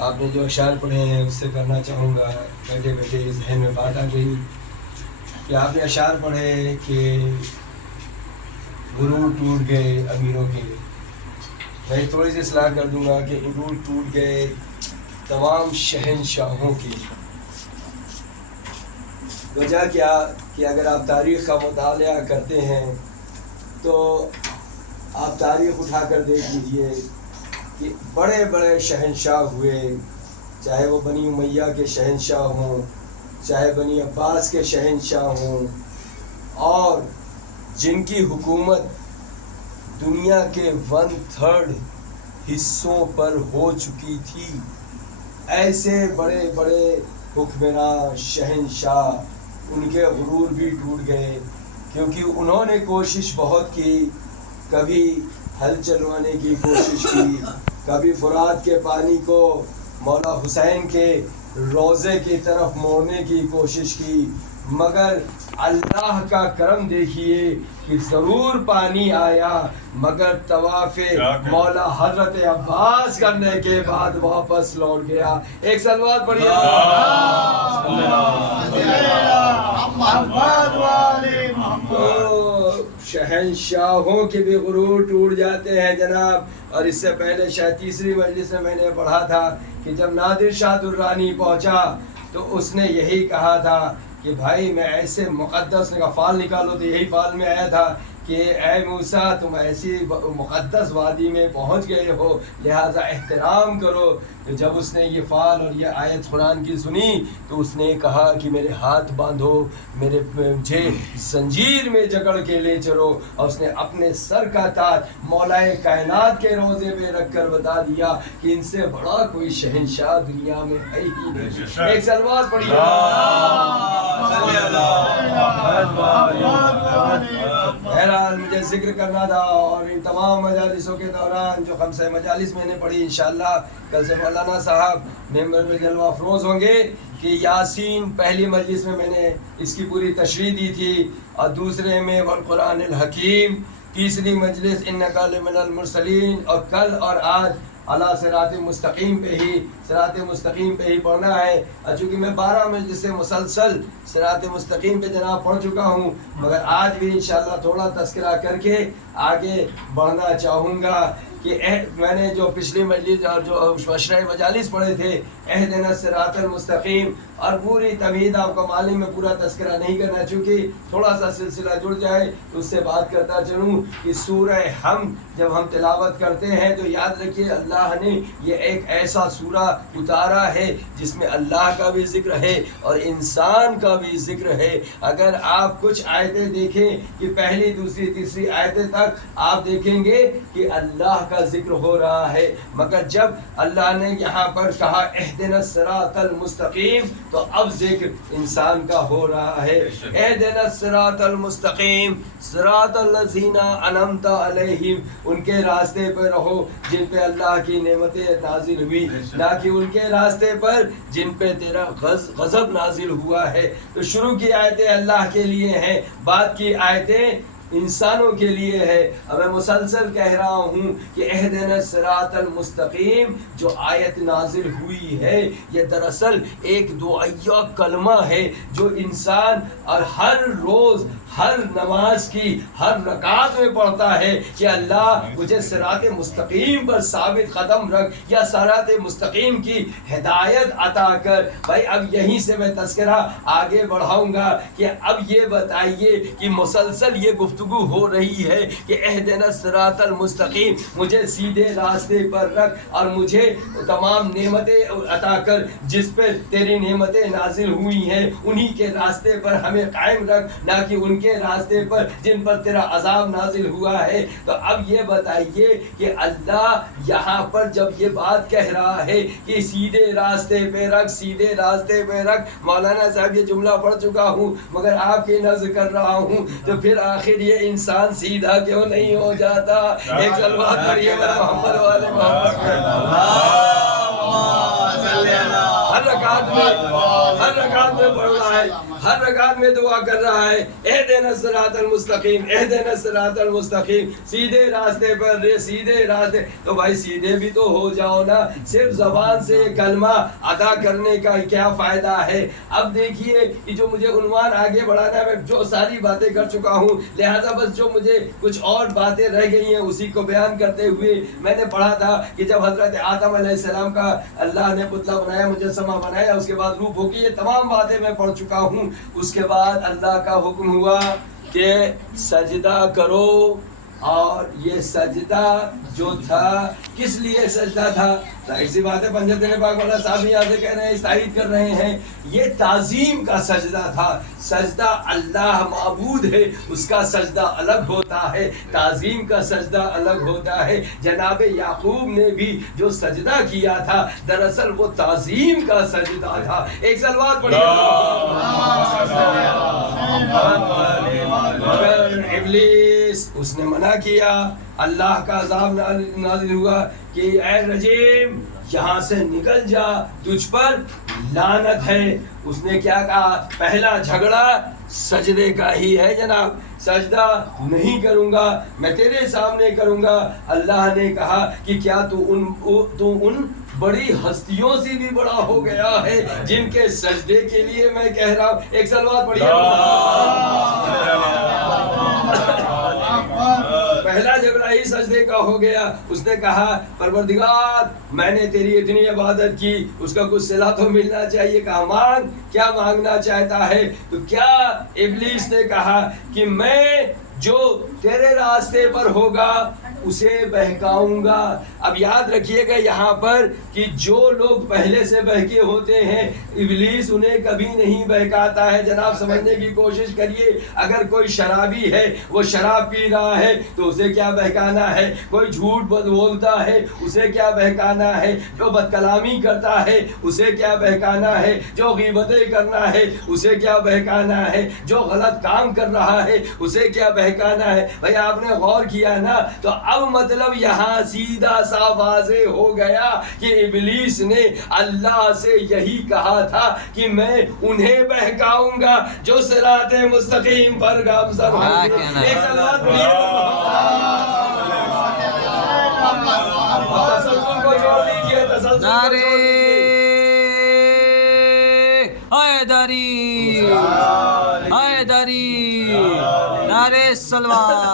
آپ نے جو اشعار پڑھے ہیں اس سے کرنا چاہوں گا. بیٹھے بیٹھے ذہن میں بات آ گئی کہ آپ نے اشعار پڑھے کہ غرور ٹوٹ گئے امیروں کے. میں تھوڑی سی اصلاح کر دوں گا کہ غرور ٹوٹ گئے تمام شہنشاہوں کی. وجہ کیا کہ اگر آپ تاریخ کا مطالعہ کرتے ہیں تو آپ تاریخ اٹھا کر دیکھ لیجئے کہ بڑے بڑے شہنشاہ ہوئے، چاہے وہ بنی امیہ کے شہنشاہ ہوں، چاہے بنی عباس کے شہنشاہ ہوں، اور جن کی حکومت دنیا کے 1/3 حصوں پر ہو چکی تھی. ایسے بڑے بڑے حکمراں شہنشاہ، ان کے غرور بھی ٹوٹ گئے کیونکہ انہوں نے کوشش بہت کی. کبھی حل چلوانے کی کوشش کی، کبھی فرات کے پانی کو مولا حسین کے روضے کی طرف موڑنے کی کوشش کی، مگر اللہ کا کرم دیکھیے کہ ضرور پانی آیا مگر طواف مولا حضرت عباس کرنے کے بعد واپس لوٹ گیا. ایک صلوات پڑھیے. شہنشاہوں کے بھی غرور ٹوٹ جاتے ہیں جناب. اور اس سے پہلے شاید تیسری مجلس میں نے پڑھا تھا کہ جب نادر شاہ درانی پہنچا تو اس نے یہی کہا تھا کہ بھائی میں ایسے مقدس، نے کہا فال نکالو، تو یہی فال میں آیا تھا کہ اے موسیٰ تم ایسی مقدس وادی میں پہنچ گئے ہو لہٰذا احترام کرو. تو جب اس نے یہ فال اور یہ آیت قرآن کی سنی تو اس نے کہا کہ میرے ہاتھ باندھو، مجھے زنجیر میں جکڑ کے لے چلو. اور اس نے اپنے سر کا تاج مولائے کائنات کے روضے پہ رکھ کر بتا دیا کہ ان سے بڑا کوئی شہنشاہ دنیا میں ہے ہی نہیں. ایک صلوات پڑھیے. بہرحال مجھے ذکر کرنا تھا، اور ان تمام مجالسوں کے دوران جو 5 مجالس میں نے پڑھی، انشاءاللہ کل سے مولانا صاحب ممبر میں جلوہ افروز ہوں گے کہ یاسین پہلی مجلس میں نے اس کی پوری تشریح دی تھی، اور دوسرے میں والقرآن الحکیم، تیسری مجلس انک لمن المرسلین، اور کل اور آج اللہ صراط مستقیم پہ ہی پڑھنا ہے. چونکہ میں 12 مجلس سے مسلسل صراط مستقیم پہ جناب پڑھ چکا ہوں، مگر آج بھی انشاءاللہ تھوڑا تذکرہ کر کے آگے بڑھنا چاہوں گا کہ میں نے جو پچھلی مجلس اور جو مشرع مجالس پڑھے تھے اہدنا الصراط المستقیم، اور پوری تمہید آپ کو معلوم میں پورا تذکرہ نہیں کرنا چونکہ تھوڑا سا سلسلہ جڑ جائے تو اس سے بات کرتا چلوں کہ سورہ حمد جب ہم تلاوت کرتے ہیں تو یاد رکھیے اللہ نے یہ ایک ایسا سورہ اتارا ہے جس میں اللہ کا بھی ذکر ہے اور انسان کا بھی ذکر ہے. اگر آپ کچھ آیتیں دیکھیں کہ پہلی دوسری تیسری آیتیں تک آپ دیکھیں گے کہ اللہ کا ذکر ہو رہا ہے، مگر جب اللہ نے یہاں پر کہا اہدنا الصراط المستقیم تو اب ذکر انسان کا ہو رہا ہے. اہدنا الصراط المستقیم صراط الذین انعمت علیہم، ان کے راستے پر رہو جن پہ اللہ کی نعمتیں نازل ہوئی، نہ کہ ان کے راستے پر جن پہ تیرا غضب نازل ہوا ہے. تو شروع کی آیتیں اللہ کے لیے ہیں، بعد کی آیتیں انسانوں کے لیے ہے. اب میں مسلسل کہہ رہا ہوں کہ اہدنا الصراط المستقیم جو آیت نازل ہوئی ہے یہ دراصل ایک دعائیہ کلمہ ہے جو انسان اور ہر روز ہر نماز کی ہر رکعت میں پڑھتا ہے کہ اللہ مجھے صراط مستقیم پر ثابت قدم رکھ یا صراط مستقیم کی ہدایت عطا کر. بھائی اب یہیں سے میں تذکرہ آگے بڑھاؤں گا کہ اب یہ بتائیے کہ مسلسل یہ گفتگو ہو رہی ہے کہ اہدنا الصراط المستقیم، مجھے سیدھے راستے پر رکھ اور مجھے تمام نعمتیں عطا کر جس پہ تیری نعمتیں نازل ہوئی ہیں انہی کے راستے پر ہمیں قائم رکھ، نہ کہ ان کے راستے پر جن پر تیرا عذاب نازل ہوا ہے. تو اب یہ بتائیے کہ اللہ یہاں پر جب یہ بات کہہ رہا ہے کہ سیدھے راستے پہ رکھ، سیدھے راستے پہ رکھ، مولانا صاحب یہ جملہ پڑھ چکا ہوں مگر آپ کی نظر کر رہا ہوں، تو پھر آخر یہ انسان سیدھا کیوں نہیں ہو جاتا؟ ایک صلوات پڑھیے محمد والے محمد. ہر رکعت میں پڑھ رہا ہے, ہر رکعت میں دعا کر رہا ہے اہدنا الصراط المستقیم, اہدنا الصراط المستقیم, سیدھے راستے پر رے, سیدھے راستے. تو بھائی سیدھے بھی تو ہو جاؤ نا, صرف زبان سے یہ کلمہ ادا کرنے کا کیا فائدہ ہے. اب دیکھیے کہ جو مجھے عنوان آگے بڑھانا ہے, میں جو ساری باتیں کر چکا ہوں, لہذا بس جو مجھے کچھ اور باتیں رہ گئی ہیں اسی کو بیان کرتے ہوئے میں نے پڑھا تھا کہ جب حضرت آدم علیہ السلام کا اللہ نے پتلا بنایا, مجسمہ بنایا, اس کے بعد روح پھونکی, یہ تمام باتیں میں پڑھ چکا ہوں. اس کے بعد اللہ کا حکم ہوا کہ سجدہ کرو, اور یہ سجدہ جو تھا کس لیے سجدہ تھا؟ ظاہر سی بات ہے, پنجت پاک والا صاحب یہاں سے کہہ رہے ہیں, تائید کر رہے ہیں, یہ تعظیم کا سجدہ تھا. سجدہ اللہ معبود ہے, اس کا سجدہ الگ ہوتا ہے, تعظیم کا سجدہ الگ ہوتا ہے. جناب یعقوب نے بھی جو سجدہ کیا تھا دراصل وہ تعظیم کا سجدہ تھا. ایک صلوات پڑھیے. مگر ابلیس اس نے منع کیا, اللہ کا عذاب نازل ہوا کہ اے رجیم یہاں سے نکل جا, تجھ پر لعنت ہے. اس نے کیا کہا؟ پہلا جھگڑا سجدے کا ہی ہے جناب, سجدہ نہیں کروں گا, میں تیرے سامنے کروں گا. اللہ نے کہا کہ کیا تو ان بڑی ہستیوں سے بھی بڑا ہو گیا ہے جن کے سجدے کے لیے میں کہہ رہا ہوں. ایک سلوات پڑھیے. پہلا جھگڑا ہی سجدے کا ہو گیا. اس نے کہا پروردگار میں نے تیری اتنی عبادت کی, اس کا کچھ صلہ تو ملنا چاہیے. کہا مانگ, کیا مانگنا چاہتا ہے؟ تو کیا ابلیس نے کہا کہ میں جو تیرے راستے پر ہوگا اسے بہکاؤں گا. اب یاد رکھیے گا یہاں پر کہ جو لوگ پہلے سے بہکے ہوتے ہیں ابلیس انہیں کبھی نہیں بہکاتا ہے. جناب سمجھنے کی کوشش کریے, اگر کوئی شرابی ہے وہ شراب پی رہا ہے تو اسے کیا بہکانا ہے؟ کوئی جھوٹ بولتا ہے اسے کیا بہکانا ہے؟ جو بد کلامی کرتا ہے اسے کیا بہکانا ہے؟ جو غیبتیں کرنا ہے اسے کیا بہکانا ہے؟ جو غلط کام کر رہا ہے اسے کیا بہکانا ہے؟ بھائی آپ نے غور کیا نا, تو اب مطلب یہاں سیدھا سا واضح ہو گیا کہ ابلیس نے اللہ سے یہی کہا تھا کہ میں انہیں بہکاؤں گا جو صراط مستقیم پر گامزن ہوں گے. ایک صلوات پڑھیے. تسلسل کو جوڑ لیجیے, تسلسل کو جوڑ لیجیے. حیدری حیدری نعرے سلوات.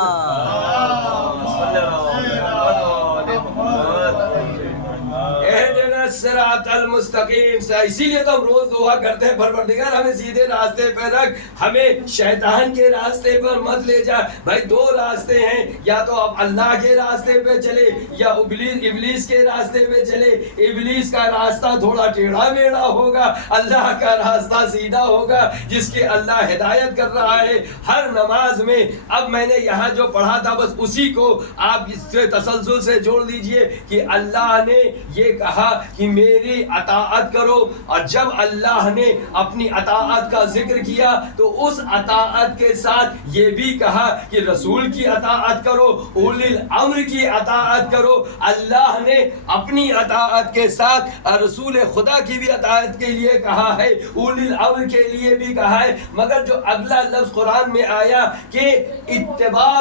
الصراط المستقیم. اسی لیے تو ہم روز دعا کرتے ہیں پروردگار ہمیں سیدھے راستے پہ رکھ, ہمیں شیطان کے راستے پر مت لے جا. بھائی دو راستے ہیں, یا تو آپ اللہ کے راستے پہ چلے یا ابلیس کے راستے پہ چلے. ابلیس کا راستہ تھوڑا ٹیڑھا میڑھا ہوگا, اللہ کا راستہ سیدھا ہوگا جس کی اللہ ہدایت کر رہا ہے ہر نماز میں. اب میں نے یہاں جو پڑھا تھا بس اسی کو آپ اس سے تسلسل سے جوڑ دیجئے کہ اللہ نے یہ کہا کہ میری اطاعت کرو, اور جب اللہ نے اپنی اطاعت کا ذکر کیا تو اس اطاعت کے ساتھ یہ بھی کہا کہ رسول کی اطاعت کرو, اولی الامر کی اطاعت کرو. اللہ نے اپنی اطاعت کے ساتھ رسول خدا کی بھی اطاعت کے لیے کہا ہے, اولی الامر کے لیے بھی کہا ہے. مگر جو اگلا لفظ قرآن میں آیا کہ اتباع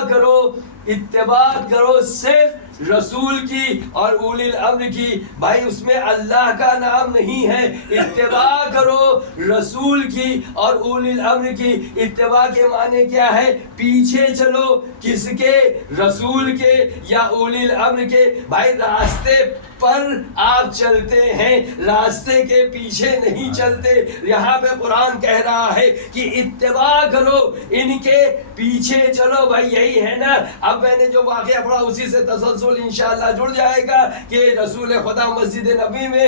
کرو صرف رسول کی اور اولی الامر کی, بھائی اس میں اللہ کا نام نہیں ہے. اتباع کرو رسول کی اور اولی الامر کی. اتباع کے معنی کیا ہے؟ پیچھے چلو. کس کے؟ رسول کے یا اولی الامر کے. بھائی راستے پر آپ چلتے ہیں, راستے کے پیچھے نہیں چلتے. یہاں پہ قرآن کہہ رہا ہے کہ اتباع کرو, ان کے پیچھے چلو. بھائی یہی ہے نا. اب میں نے جو واقعہ پڑھا اسی سے تسلسل انشاءاللہ جڑ جائے گا کہ رسول خدا مسجد نبی میں,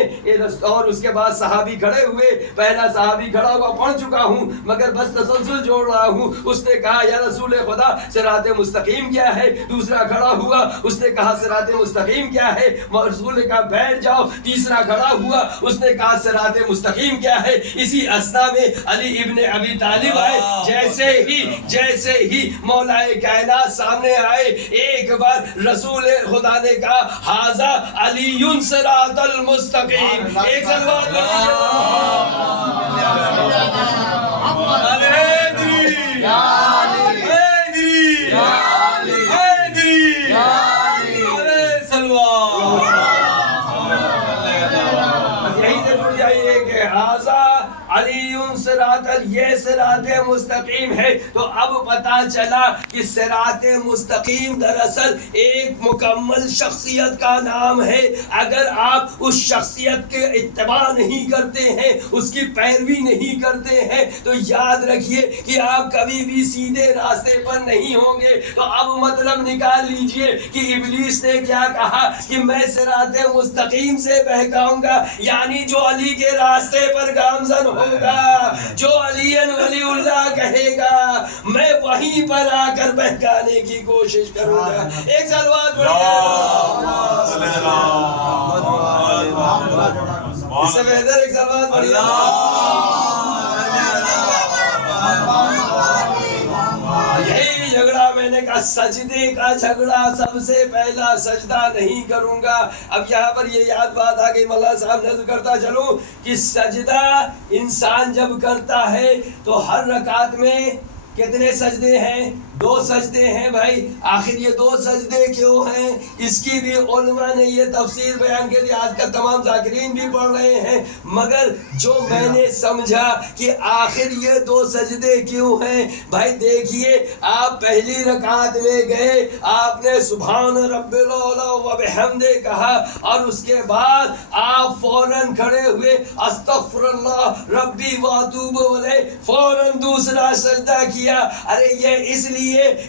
اور اس کے بعد صحابی کھڑے ہوئے. پہلا صحابی کھڑا ہوا پڑھ چکا ہوں مگر بس تسلسل جوڑ رہا ہوں. اس نے کہا یا رسول خدا صراط مستقیم کیا ہے؟ دوسرا کھڑا ہوا, اس نے کہا صراط مستقیم کیا ہے؟ رسول کہا بیٹھ جاؤ، تیسرا کھڑا ہوا، اس نے کہا صراط مستقیم کیا ہے؟ اسی اثنا میں علی ابن ابی طالب آئے، جیسے ہی مولا کائنات سامنے آئے، ایک بار رسول خدا نے کہا ھذا علی صراط المستقیم. ایک صلوات یہ صراط مستقیم ہے. تو اب پتا چلا کہ صراط مستقیم دراصل ایک مکمل شخصیت کا نام ہے. اگر آپ اس شخصیت کے اتباع نہیں کرتے ہیں، اس کی پیروی نہیں کرتے ہیں، تو یاد رکھیے کہ آپ کبھی بھی سیدھے راستے پر نہیں ہوں گے. تو اب مطلب نکال لیجئے کہ ابلیس نے کیا کہا کہ میں صراط مستقیم سے بہکاؤں گا، یعنی جو علی کے راستے پر گامزن ہوگا، جو علی ولی اللہ کہے گا، میں وہیں پر آ کر بہکانے کی کوشش کروں گا. ایک صلوات پڑھیے. اس سے بہتر ایک صلوات پڑھیے. یہی جھگڑا میں نے کہا، سجدے کا جھگڑا، سب سے پہلا سجدہ نہیں کروں گا. اب یہاں پر یہ یاد بات آ گئی، مولانا صاحب نظر کرتا چلوں کہ سجدہ انسان جب کرتا ہے تو ہر رکعت میں کتنے سجدے ہیں؟ 2 سجدے ہیں بھائی. آخر یہ 2 سجدے کیوں ہیں؟ اس کی بھی علماء نے یہ تفسیر بیان کی. آج کل تمام ذاکرین بھی پڑھ رہے ہیں، مگر جو میں نے سمجھا کہ آخر یہ 2 سجدے کیوں ہیں، بھائی دیکھیے، آپ پہلی رکعت میں گئے، آپ نے سبحان رب العلا و بحمدہ کہا، اور اس کے بعد آپ فوراً کھڑے ہوئے، استغفر اللہ ربی واتوب الیہ، فوراً دوسرا سجدہ کیا. ارے یہ اس لیے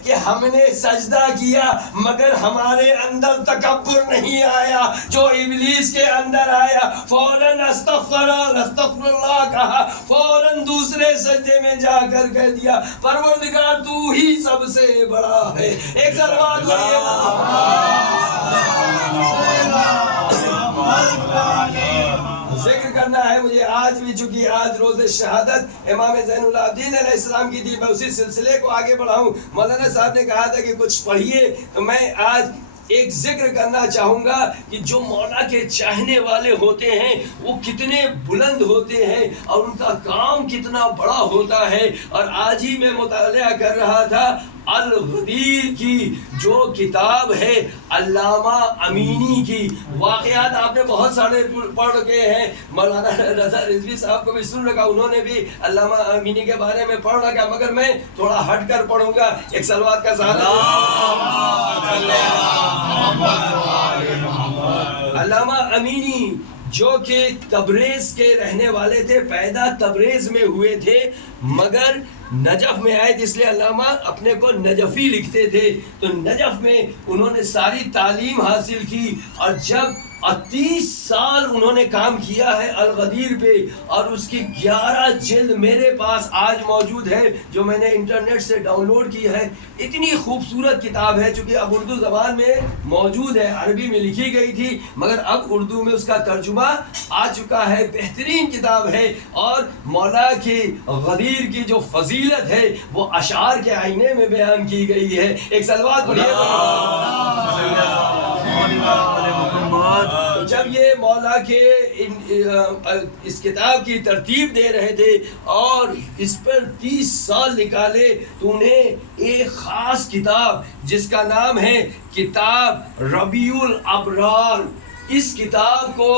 کہ ہم نے سجدہ کیا مگر ہمارے اندر تکبر نہیں آیا جو ابلیس کے اندر آیا. فوراً استغفر اللہ کہا، فوراً دوسرے سجدے میں جا کر کہہ دیا پروردگار تو ہی سب سے بڑا ہے. ایک صلوات پڑھیے. ذکر کرنا ہے مجھے آج بھی، چونکہ آج روز شہادت امام زین العابدین علیہ السلام کی تھی، میں اسی سلسلے کو آگے بڑھاؤں. مولانا صاحب نے کہا تھا کہ کچھ پڑھیے، تو میں آج ایک ذکر کرنا چاہوں گا کہ جو مولا کے چاہنے والے ہوتے ہیں وہ کتنے بلند ہوتے ہیں اور ان کا کام کتنا بڑا ہوتا ہے. اور آج ہی میں مطالعہ کر رہا تھا الغدیر کی جو کتاب ہے علامہ امینی کی. واقعات آپ نے بہت سارے پڑھ گئے ہیں، مولانا رضا رضوی صاحب کو بھی سن رکھا، انہوں نے بھی علامہ امینی کے بارے میں پڑھ رکھا، مگر میں تھوڑا ہٹ کر پڑھوں گا. ایک صلوات کا سہارا. علامہ امینی جو کہ تبریز کے رہنے والے تھے، پیدا تبریز میں ہوئے تھے مگر نجف میں آئے، اس لیے علامہ اپنے کو نجفی لکھتے تھے. تو نجف میں انہوں نے ساری تعلیم حاصل کی، اور جب 30 سال انہوں نے کام کیا ہے الغدیر پہ، اور اس کی 11 جلد میرے پاس آج موجود ہے جو میں نے انٹرنیٹ سے ڈاؤن لوڈ کی ہے. اتنی خوبصورت کتاب ہے، چونکہ اب اردو زبان میں موجود ہے، عربی میں لکھی گئی تھی مگر اب اردو میں اس کا ترجمہ آ چکا ہے. بہترین کتاب ہے، اور مولا کی غدیر کی جو فضیلت ہے وہ اشعار کے آئینے میں بیان کی گئی ہے. ایک صلوات پڑھیے. جب یہ مولا کے اس کتاب کی ترتیب دے رہے تھے اور اس پر 30 سال نکالے، تو انہیں ایک خاص کتاب جس کا نام ہے کتاب ربیع الابرار، اس کتاب کو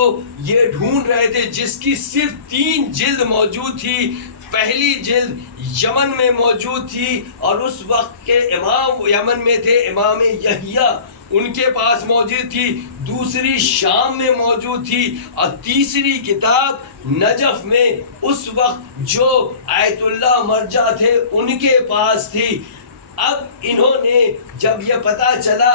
یہ ڈھونڈ رہے تھے جس کی صرف 3 جلد موجود تھی. پہلی جلد یمن میں موجود تھی، اور اس وقت کے امام یمن میں تھے امام یحییٰ، ان کے پاس موجود تھی. دوسری شام میں موجود تھی، اور تیسری کتاب نجف میں اس وقت جو آیت اللہ مرجع تھے ان کے پاس تھی. اب انہوں نے جب یہ پتا چلا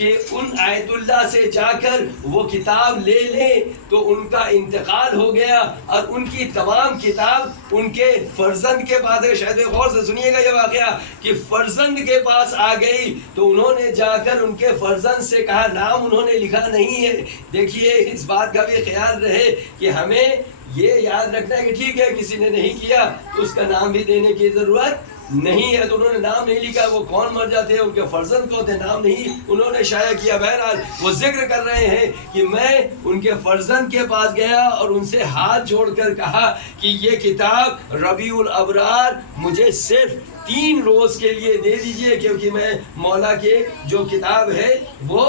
کہ ان آیت اللہ سے جا کر وہ کتاب لے لیں تو ان کا انتقال ہو گیا اور ان کی تمام کتاب ان کے فرزند کے پاس ہے. شاید غور سے سنیے گا یہ واقعہ کہ فرزند کے پاس آ گئی تو انہوں نے جا کر ان کے فرزند سے کہا, نام انہوں نے لکھا نہیں ہے. دیکھیے اس بات کا بھی خیال رہے کہ ہمیں یہ یاد رکھنا ہے کہ ٹھیک ہے کسی نے نہیں کیا تو اس کا نام بھی دینے کی ضرورت نہیں ہے. تو انہوں نے نام نہیں لکھا, وہ کون مر جاتے ہیں, ان کے فرزند کو تھے, نام نہیں انہوں نے شائع کیا. بہرحال وہ ذکر کر رہے ہیں کہ میں ان کے فرزند کے پاس گیا اور ان سے ہاتھ جوڑ کر کہا کہ یہ کتاب ربیع الابرار مجھے صرف 3 روز کے لیے دے دیجئے, کیونکہ میں مولا کے جو کتاب ہے وہ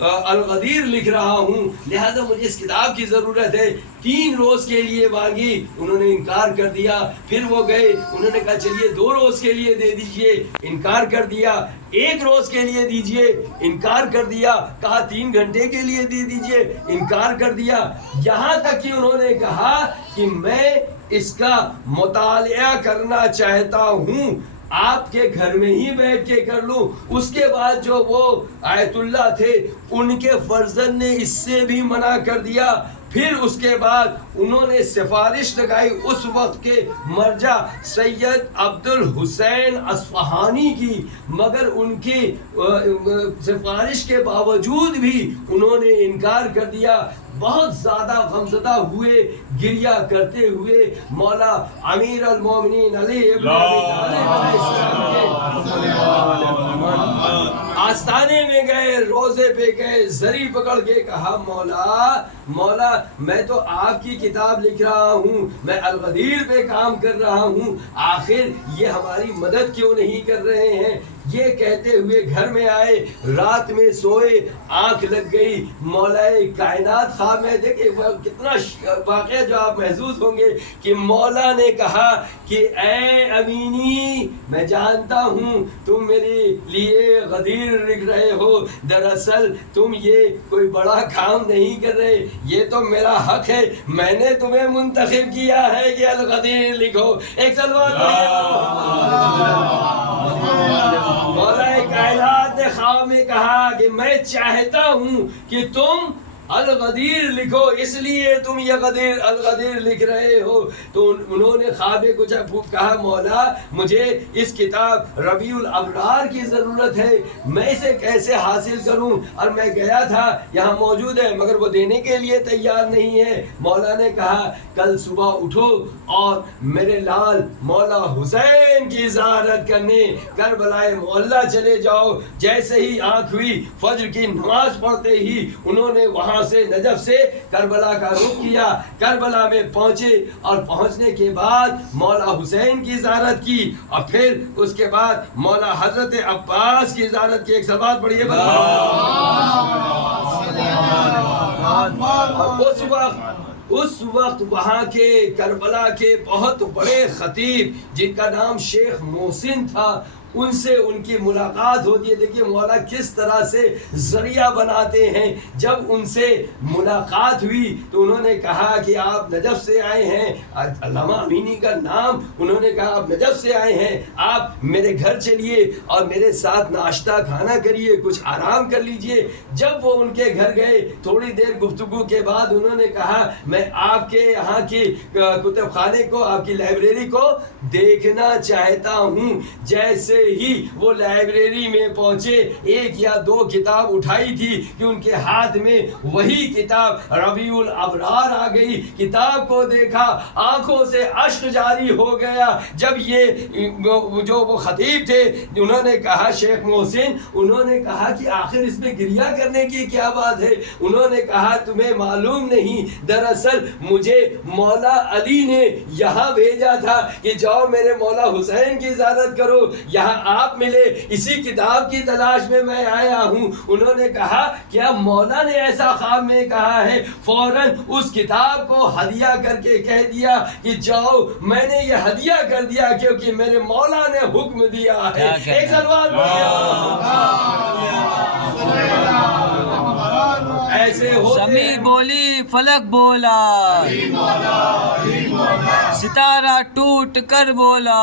الغدیر لکھ رہا ہوں, لہذا مجھے اس کتاب کی ضرورت ہے. 3 روز کے لیے مانگی, انہوں نے انکار کر دیا. پھر وہ گئے, انہوں نے کہا چلیے 2 روز کے لیے دے دیجئے, انکار کر دیا. 1 روز کے لیے دیجئے, انکار کر دیا. کہا 3 گھنٹے کے لیے دے دیجئے, انکار کر دیا. یہاں تک کہ انہوں نے کہا کہ میں اس کا مطالعہ کرنا چاہتا ہوں, آپ کے گھر میں ہی بیٹھ کے کر لوں. اس کے بعد جو وہ آیت اللہ تھے ان کے فرزند نے اس سے بھی منع کر دیا. پھر اس کے بعد انہوں نے سفارش لگائی اس وقت کے مرجع سید عبد الحسین اصفہانی کی, مگر ان کی سفارش کے باوجود بھی انہوں نے انکار کر دیا. بہت زیادہ غمزدہ ہوئے, گریہ کرتے ہوئے مولا امیر المومنین علی ابن ابی طالب آستانے میں گئے, روزے پہ گئے, زری پکڑ کے کہا مولا میں تو آپ کی کتاب لکھ رہا ہوں, میں الغدیر پہ کام کر رہا ہوں, آخر یہ ہماری مدد کیوں نہیں کر رہے ہیں. یہ کہتے ہوئے گھر میں آئے, رات میں سوئے, آنکھ لگ گئی, مولا کائنات خواب میں, دیکھیں کتنا واقعہ جو آپ محسوس ہوں گے کہ مولا نے کہا کہ اے امینی میں جانتا ہوں تم میرے لیے غدیر لکھ رہے ہو, دراصل تم یہ کوئی بڑا کام نہیں کر رہے, یہ تو میرا حق ہے, میں نے تمہیں منتخب کیا ہے کہ الغدیر لکھو. ایک مولا کائنات نے خواب میں کہا کہ میں چاہتا ہوں کہ تم الغدیر لکھو, اس لیے تم یہ الغدیر لکھ رہے ہو. تو انہوں نے خواب میں کچھ کہا, مولا مجھے اس کتاب ربیع الابرار کی ضرورت ہے, میں اسے کیسے حاصل کروں. اور میں گیا تھا, یہاں موجود ہے, مگر وہ دینے کے لیے تیار نہیں ہے. مولا نے کہا کل صبح اٹھو اور میرے لال مولا حسین کی زیارت کرنے کربلائے معلیٰ چلے جاؤ. جیسے ہی آنکھ ہوئی, فجر کی نماز پڑھتے ہی انہوں نے وہاں سے نجف سے کربلا کا رخ کیا. کربلا میں پہنچے اور پہنچنے کے بعد مولا حسین کی زیارت کی, اور پھر اس کے بعد مولا حضرت عباس کی زیارت کی. ایک سبات پڑھیے. اس وقت وہاں کے کربلا کے بہت بڑے خطیب جن کا نام شیخ محسن تھا, ان سے ان کی ملاقات ہوتی ہے. دیکھیے مولا کس طرح سے ذریعہ بناتے ہیں. جب ان سے ملاقات ہوئی تو انہوں نے کہا کہ آپ نجف سے آئے ہیں, علامہ امینی کا نام, انہوں نے کہا آپ نجف سے آئے ہیں, آپ میرے گھر چلیے اور میرے ساتھ ناشتہ کھانا کریے, کچھ آرام کر لیجئے. جب وہ ان کے گھر گئے, تھوڑی دیر گفتگو کے بعد انہوں نے کہا میں آپ کے یہاں کی کتب خانے کو, آپ کی لائبریری کو دیکھنا چاہتا ہوں. جیسے ہی وہ لائبریری میں پہنچے, 1 یا 2 کتاب اٹھائی تھی کہ ان کے ہاتھ میں وہی کتاب ربیع الابرار آ گئی. کتاب کو دیکھا, آنکھوں سے اشک جاری ہو گیا. جب یہ جو وہ خطیب تھے انہوں نے کہا, شیخ محسن, انہوں نے کہا کہ آخر اس میں گریہ کرنے کی کیا بات ہے. انہوں نے کہا تمہیں معلوم نہیں, دراصل مجھے مولا علی نے یہاں بھیجا تھا کہ جاؤ میرے مولا حسین کی زیارت کرو, یہاں آپ ملے, اسی کتاب کی تلاش میں میں آیا ہوں. انہوں نے کہا کیا مولا نے ایسا خواب میں کہا ہے؟ فوراً اس کتاب کو ہدیہ کر کے کہہ دیا کہ جاؤ, میں نے یہ ہدیہ کر دیا کیونکہ میرے مولا نے حکم دیا ہے. ایک سلوات ایسے زمین بولی, فلک بولا, ستارہ ٹوٹ کر بولا,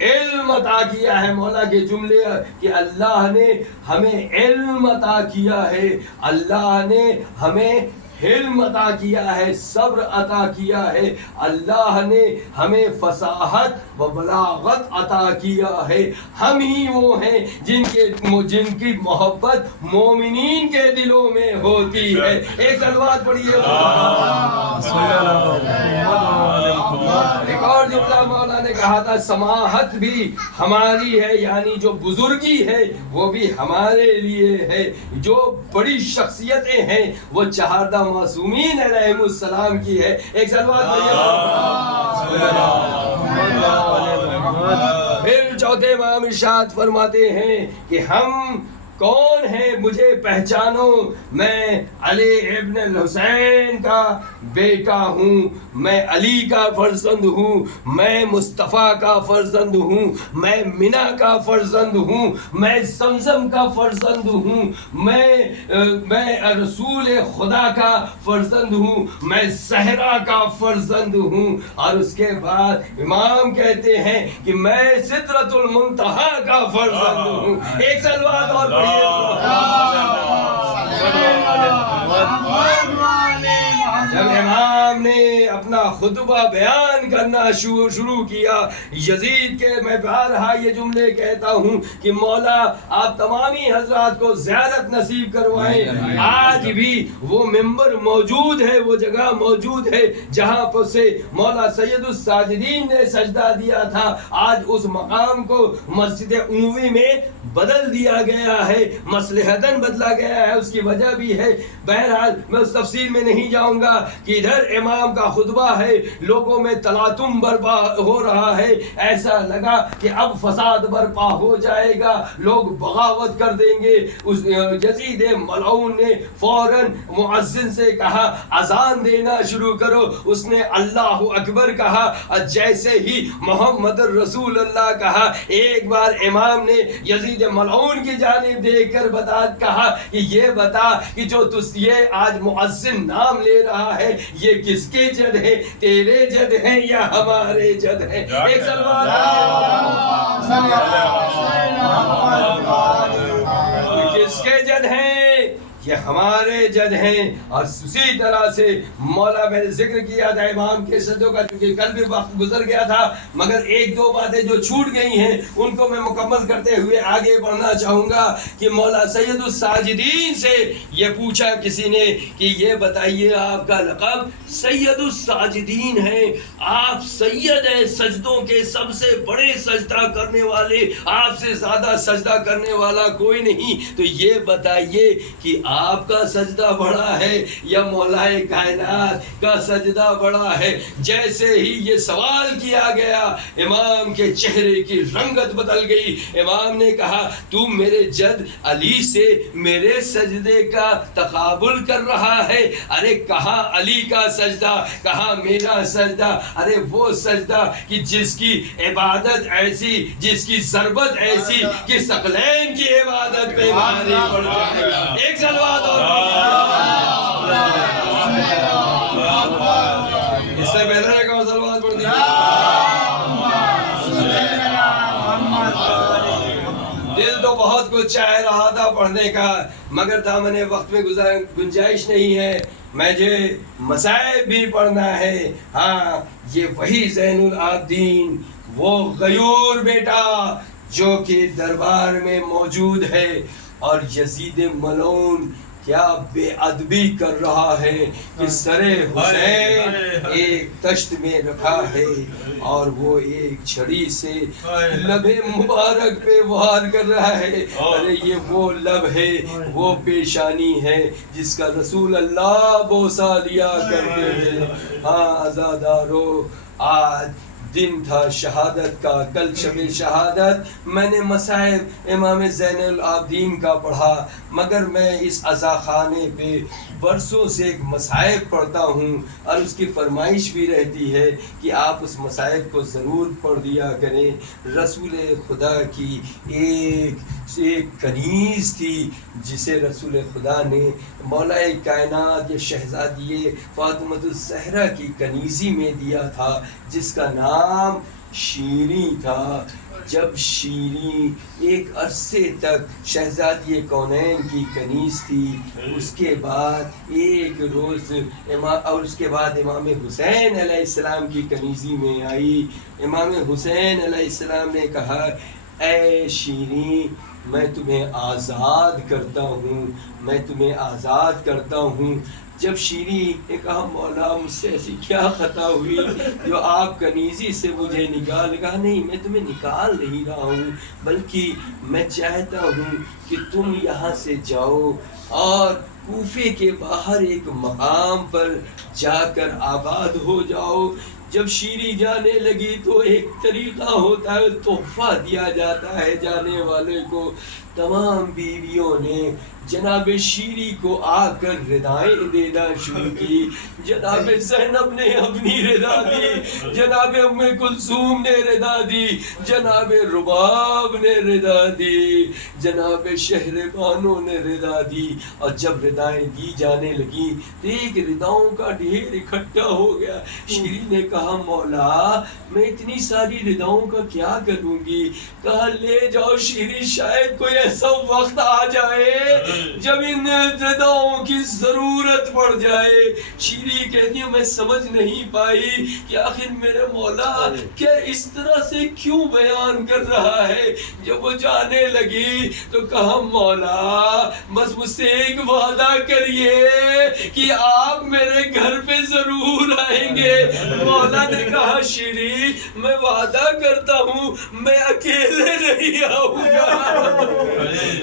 علم عطا کیا ہے. مولا کے جملے کہ اللہ نے ہمیں علم عطا کیا ہے, اللہ نے ہمیں علم عطا کیا ہے, صبر عطا کیا ہے, اللہ نے ہمیں فصاحت و بلاغت عطا کیا ہے. ہم ہی وہ ہیں جن کی محبت مومنین کے دلوں میں ہوتی ہے. ایک صلوات پڑھیے. ایک اور جملہ مولا نے کہا تھا سماحت بھی ہماری ہے, یعنی جو بزرگی ہے وہ بھی ہمارے لیے ہے. جو بڑی شخصیتیں ہیں وہ چہاردہ معصومین علیہ السلام کی ہے. ایک صلوات پھر چوتھے امام ارشاد فرماتے ہیں کہ ہم کون ہیں مجھے پہچانو, میں علی ابن الحسین کا بیٹا ہوں, میں علی کا فرزند ہوں, میں مصطفیٰ کا فرزند ہوں, میں منہ کا فرزند ہوں, میں زمزم کا فرزند ہوں, میں رسول خدا کا فرزند ہوں, میں صحرا کا فرزند ہوں. اور اس کے بعد امام کہتے ہیں کہ میں سدرۃ المنتہا کا فرزند ہوں. ایک صلوات اور جب امام نے اپنا خطبہ بیان کرنا شروع کیا, یزید کے میں بارہا یہ جملے کہتا ہوں کہ مولا آپ تمامی حضرات کو زیارت نصیب کروائیں. آج بھی وہ ممبر موجود ہے, وہ جگہ موجود ہے جہاں پر سے مولا سید الساجدین نے سجدہ دیا تھا. آج اس مقام کو مسجد عمومی میں بدل دیا گیا ہے, مصلحتاً بدلا گیا ہے. اس کی وجہ بھی ہے, بہرحال میں اس تفصیل میں نہیں جاؤں گا کہ ادھر امام کا خطبہ ہے, لوگوں میں تلاطم برپا ہو رہا ہے, ایسا لگا کہ اب فساد برپا ہو جائے گا, لوگ بغاوت کر دیں گے. اس یزید ملعون نے فوراً مؤذن سے کہا اذان دینا شروع کرو. اس نے اللہ اکبر کہا, جیسے ہی محمد رسول اللہ کہا, ایک بار امام نے یزید ملعون کی جانب دیکھ کر کہا کہ یہ بتا کہ جو یہ آج مؤذن نام لے رہا ہے یہ کس کے جد ہے, تیرے جد ہیں یا ہمارے جد ہیں. ایک سلوات کس کے جد ہیں, یہ ہمارے جد ہیں. اور اسی طرح سے مولا میں نے ذکر کیا تھا امام کے سجدوں کا, کیونکہ کل بھی وقت گزر گیا تھا, مگر ایک دو باتیں جو چھوٹ گئی ہیں ان کو میں مکمل کرتے ہوئے آگے بڑھنا چاہوں گا. کہ مولا سید الساجدین سے یہ پوچھا کسی نے کہ یہ بتائیے آپ کا لقب سید الساجدین ہے, آپ سید ہیں سجدوں کے, سب سے بڑے سجدہ کرنے والے, آپ سے زیادہ سجدہ کرنے والا کوئی نہیں, تو یہ بتائیے کہ آپ کا سجدہ بڑا ہے یا مولا کائنات کا سجدہ بڑا ہے. جیسے ہی یہ سوال کیا گیا امام کے چہرے کی رنگت بدل گئی. امام نے کہا تو میرے جد علی سے میرے سجدے کا تقابل کر رہا ہے. ارے کہاں علی کا سجدہ, کہاں میرا سجدہ, ارے وہ سجدہ کہ جس کی عبادت ایسی, جس کی ضربت ایسی کہ ثقلین کی عبادت پہ بھاری پڑ جائے گا. ایک سلوات اور اس سے بہتر ہے کہ سلوات پڑھ دیا. دل تو بہت کچھ چاہ رہا تھا پڑھنے کا, مگر دامن وقت میں گنجائش نہیں ہے. مجھے مصائب بھی پڑھنا ہے. ہاں, یہ وہی زین العابدین, وہ غیور بیٹا جو کہ دربار میں موجود ہے, اور یزید ملعون کیا بے ادبی کر رہا ہے کہ سر حسین ایک تشت میں رکھا ہے اور وہ ایک چھڑی سے لب مبارک پہ وار کر رہا ہے. ارے یہ وہ لب ہے, وہ پیشانی ہے جس کا رسول اللہ بوسہ لیا کرتے تھے. ہاں عزادارو, آج دن تھا شہادت کا, کل شب شہادت. میں نے مصائب امام زین العابدین کا پڑھا, مگر میں اس عزا خانے پہ برسوں سے ایک مصائب پڑھتا ہوں, اور اس کی فرمائش بھی رہتی ہے کہ آپ اس مصائب کو ضرور پڑھ دیا کریں. رسول خدا کی ایک کنیز تھی جسے رسول خدا نے مولا کائنات یا شہزادی فاطمۃ الزہرا کی کنیزی میں دیا تھا, جس کا نام شیریں تھا. جب شیریں ایک عرصے تک شہزادی کونین کی کنیز تھی، اس کے بعد ایک روز امام حسین علیہ السلام کی کنیزی میں آئی۔ امام حسین علیہ السلام نے کہا اے شیریں میں تمہیں آزاد کرتا ہوں، میں تمہیں آزاد کرتا ہوں۔ جب شیریں نے کہا مولا مجھ سے ایسی کیا خطا ہوئی جو آپ کنیزی سے مجھے نکال، کہا نہیں میں تمہیں نکال نہیں رہا ہوں، بلکہ میں چاہتا ہوں کہ تم یہاں سے جاؤ اور کوفے کے باہر ایک مقام پر جا کر آباد ہو جاؤ۔ جب شیریں جانے لگی تو ایک طریقہ ہوتا ہے، تحفہ دیا جاتا ہے جانے والے کو۔ تمام بیویوں نے جناب شیریں کو آ کر ردائیں دینا شروع کی۔ جناب زینب نے اپنی ردا دی، جناب ام کلثوم نے ردا دی، جناب رباب نے ردا دی، جناب شہربانو نے ردا دی۔ اور جب ردائیں دی جانے لگی تو ایک رداؤں کا ڈھیر اکٹھا ہو گیا۔ شیریں نے کہا مولا میں اتنی ساری رداؤں کا کیا کروں گی؟ کہا لے جاؤ شیریں، شاید کوئی ایسا وقت آ جائے جب ان رداؤں کی ضرورت پڑ جائے۔ شیریں کہتی ہے میں سمجھ نہیں پائی کہ آخر میرے مولا کیا اس طرح سے کیوں بیان کر رہا ہے۔ جب وہ جانے لگی تو کہا مولا بس مجھ سے ایک وعدہ کریے کہ آپ میرے گھر پہ ضرور آئیں گے۔ مولا نے کہا شیریں میں وعدہ کرتا ہوں میں اکیلے نہیں آؤں گا،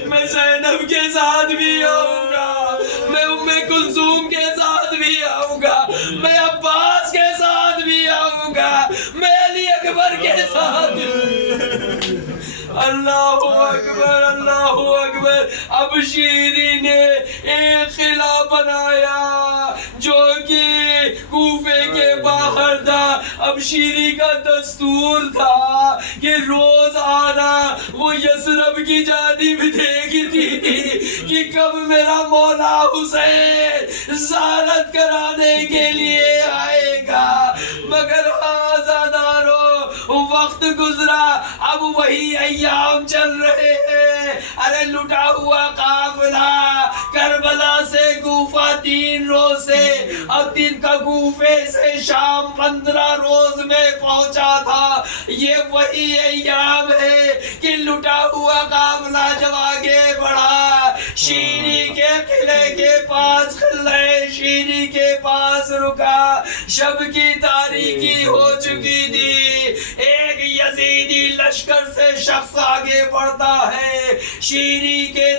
میں زینب کے ساتھ بھی آؤں گا، میں ام کلثوم کے ساتھ بھی آؤں گا، میں عباس کے ساتھ بھی آؤں گا، میں علی اکبر کے ساتھ۔ اللہ اکبر اللہ اکبر۔ اب شیریں نے ایک قلعہ بنایا جو کہ کوفے کے باہر تھا۔ اب شیریں کا دستور تھا کہ روز آنا وہ یثرب کی جانب دیکھتی تھی کہ کب میرا مولا حسین زیارت کرانے کے لیے آئے گا، مگر آزادارو وقت گزرا، اب وہی ایام چل رہے ہیں۔ ارے لٹا ہوا قافلہ کربلا سے کوفہ 3 روز سے، اور 3 کا کوفے سے شام 15 روز میں پہنچا تھا۔ یہ وہی ایام ہے کہ لٹا ہوا قافلہ جب آگے بڑھا، شیریں کے قلعے کے پاس قلعہ شیریں کے پاس رکا۔ شب کی تاریکی ہو چکی تھی، ایک یزیدی لشکر سے شخص آگے بڑھتا ہے، شیریں کے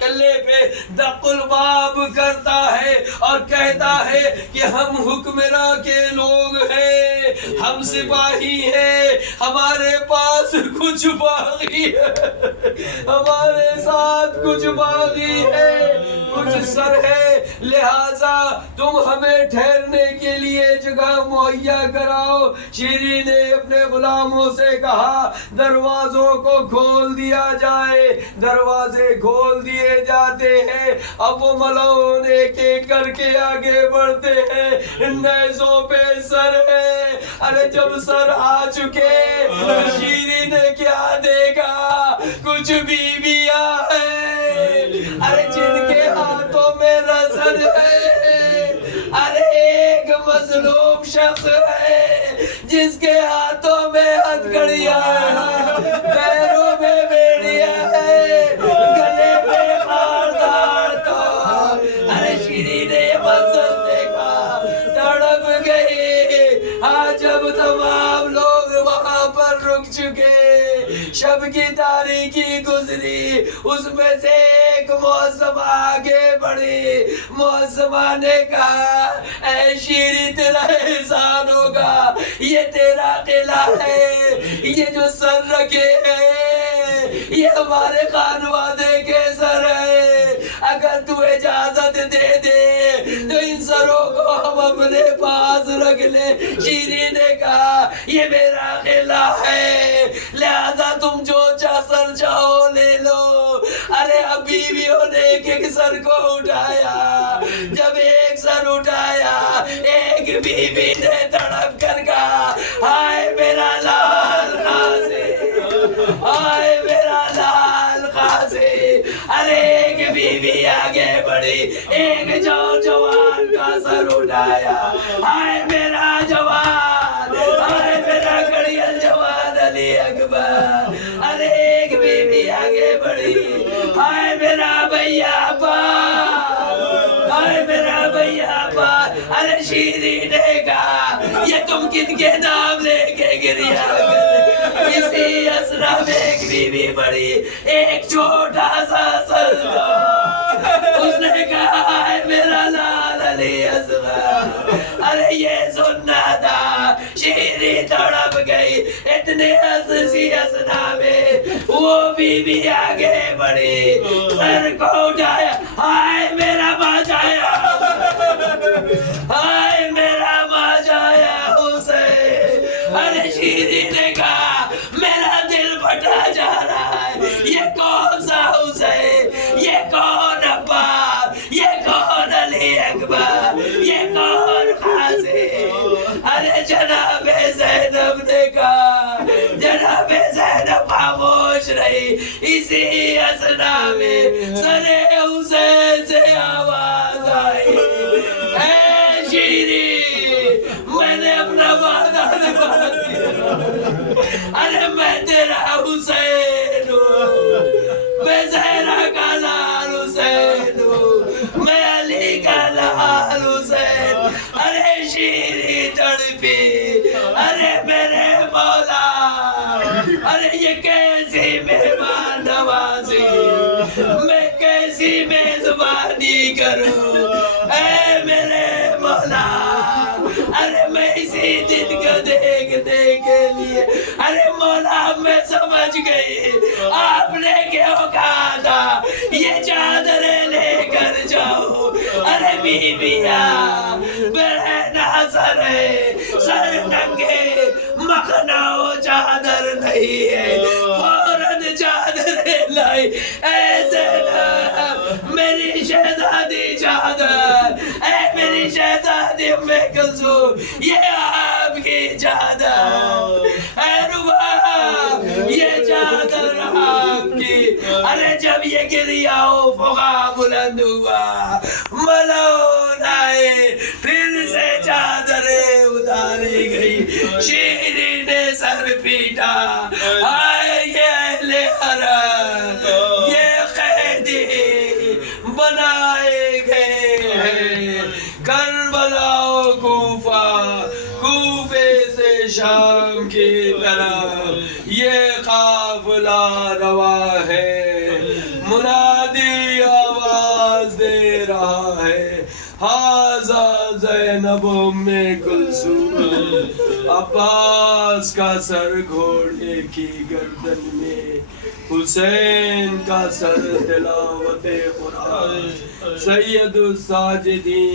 قلعے پہ دق الباب کرتا ہے اور کہتا ہے کہ ہم حکمراں کے لوگ ہیں، ہم سپاہی ہیں، ہمارے پاس کچھ باقی ہے، ہمارے ساتھ کچھ باقی ہے، کچھ سر ہے، لہذا تم ہمیں ٹھہرنے کے لیے جگہ مہیا کراؤ۔ شیریں نے اپنے غلاموں سے کہا دروازوں کو کھول دیا جائے۔ دروازے کھول دیے جاتے ہیں، اب وہ ملعون ایک ایک کر کے آگے بڑھتے ہیں، نیزوں پہ سر ہے۔ ارے جب سر آ چکے شیریں نے کیا دیکھا، کچھ بیویاں ہیں، ارے جن کے ہاتھوں میں رسن ہے، ارے ایک مظلوم شخص ہے جس کے ہاتھوں میں ہتھکڑیاں ہیں، پیروں میں بیڑیاں ہیں، گلے پہ خاردار تو۔ ارے شیریں نے یہ منظر دیکھا، تڑپ گئی۔ ہاں جب تمام لوگ وہاں پر رک چکے، شب کی تاریکی گزری، اس میں سے ایک معصمہ آگے بڑھی۔ معصمہ نے کہا اے شیریں تیرا احسان ہوگا، یہ تیرا قلعہ ہے، یہ جو سر رکھے ہیں یہ ہمارے خانوادے کے سر ہے، اگر تو اجازت دے دے تو ان سروں کو ہم اپنے پاس رکھ لیں۔ شیریں نے کہا یہ میرا قلعہ ہے، لہذا تم جو سر چاہو لے لو۔ ارے اب بیویوں نے ایک ایک سر کو اٹھایا، جب ایک سر اٹھایا ایک بیوی نے تڑپ کر کہا ہائے میرا ایک جوان کا سر اٹھایا. آئے میرا جوان, آئے میرا گڑیل جوان علی اکبر. ارے ایک بی بی آگے بڑھی, آئے میرا بھیا پاک, آئے میرا بھیا پاک. ارے شیری نے کہا یہ تم کن کے نام لے کے گریا کرے. اسی اسرا میں ایک بی بی بڑی, ایک چھوٹا سا سلطان. اس نے کہا ہے میرا لال علی اصغر. ارے یہ سننا تھا, شیری تڑپ گئی. اتنے حسسی اسنا میں وہ بی بی آگے بڑھی, سر کو اٹھایا, ہائے میرا بچایا, ہائے میرا بچایا حسین. ارے شیری نے کہا میرا دل پھٹا جا رہا ہے, یہ کون سا حسین, یہ کون عباس, یہ کون علی اکبر, یہ کون قاسم. ارے جناب زینب نے کہا, جناب زینب خاموش رہی. اسی اسنا میں سر حسین سے آواز آئی, اے شیری میں نے اپنا وعدہ نبھا دیا. ارے میں تیرا حسین ہوں, میں زہرا کا لال حسین ہوں, میں علی کا لال حسین. ارے شیری تڑپی, ارے میرے مولا, ارے یہ کیسی مہمان نوازی, میں کیسی میزبانی کروں, اے میرے مولا. ارے میں اسی دن کو دیکھنے کے لیے, ارے مولا میں سمجھ گئی آپ نے کیوں کہا تھا یہ چادریں لے کر جاؤ. ارے بی بیاں برہنہ سر ہے, سر ننگے, مخناؤ چادر نہیں ہے, فوراً چادریں لائی. اے زینب میری شہزادی چادر, اے میری شہزادی ام کلثوم یہ آپ کی چادر, اے رباب یہ چادر آپ کی. ارے جب یہ گریا فغا بلند ہوا, ملعون آئے, پھر سے چادریں اتاری گئی. شیری نے سر پیٹا, آئے یہ اہل حرم, یہ قیدی بنائے گئے ہیں کربلا و کوفہ, کوفے سے شام کی طرف یہ قافلہ روا ہے. منادی آواز دے رہا ہے, ہاذا زینب ام کلثوم. عباس کا سر گھوڑے کی گردن میں, حسین کا سر تلاوت قرآن. سید الساجدین